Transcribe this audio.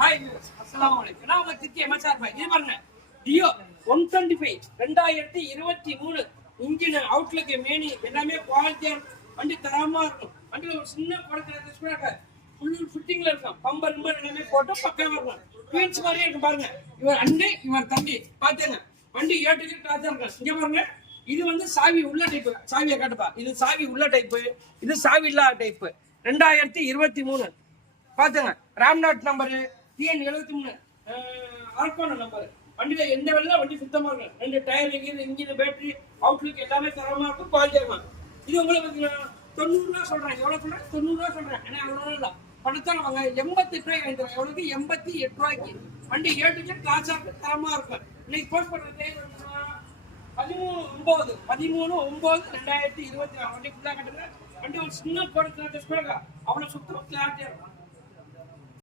Hi viewers, அஸ்ஸலாமு அலைக்கும். நான் உங்க திருச்சி எம்எஸ்ஆர் பாய். இது பாருங்க, டியோ 125 2023 இன்ஜின் அவுட்லுக் மேனி எல்லாமே குவாலிட்டியா வண்டி தரமா இருக்கும். வண்டியில ஒரு சின்ன குறைக்க ஃபுல் ஃபிட்டிங்ல இருக்கும். பம்பர் நம்பர் எல்லாமே போட்டு பக்கமா இருக்கும். ட்வின்ஸ் மாதிரியே இருக்கு பாருங்க. இவர் அண்ணே இவர் தம்பி பாத்துங்க. வண்டி ஏட்டுக்கு காத்தா இருக்கும். இங்க பாருங்க, இது வந்து சாவி உள்ள டைப். சாவியை காட்டுப்பா. இது சாவி உள்ள டைப், இது சாவி இல்லாத டைப். 2023 பாத்துங்க. ராம்நாட் நம்பரு, TN 73 ஆர்கோன நம்பர். வண்டியில எந்த வேலை வண்டி சுத்தமா இருக்கும். 2 டயர், இன்ஜின், பேட்டரி, அவுட்லுக் எல்லாமே தரமா இருக்கும், குவாலிட்டியா இருக்கும். இது உங்களுக்கு 90 ரூபா சொல்றேன். எவ்வளவு சொல்றேன்? 90 ரூபா சொல்றேன். ஏன்னா அவ்வளவு இல்ல, பணத்தான வாங்க 88 ரூபாய்க்கு வாங்கிடுறேன். எவ்வளவுக்கு? 88 ரூபாய்க்கு. வண்டி ஏட்டுக்கு கிளாஸா தரமா இருக்கும். இன்னைக்கு போஸ்ட் பண்ற டைம் 13/9/2024 வண்டி ஃபுல்லா கட்டுங்க. வண்டி ஒரு சின்ன போடுறது அவ்வளவு சுத்தமா கிளாரிட்டியா இருக்கும்.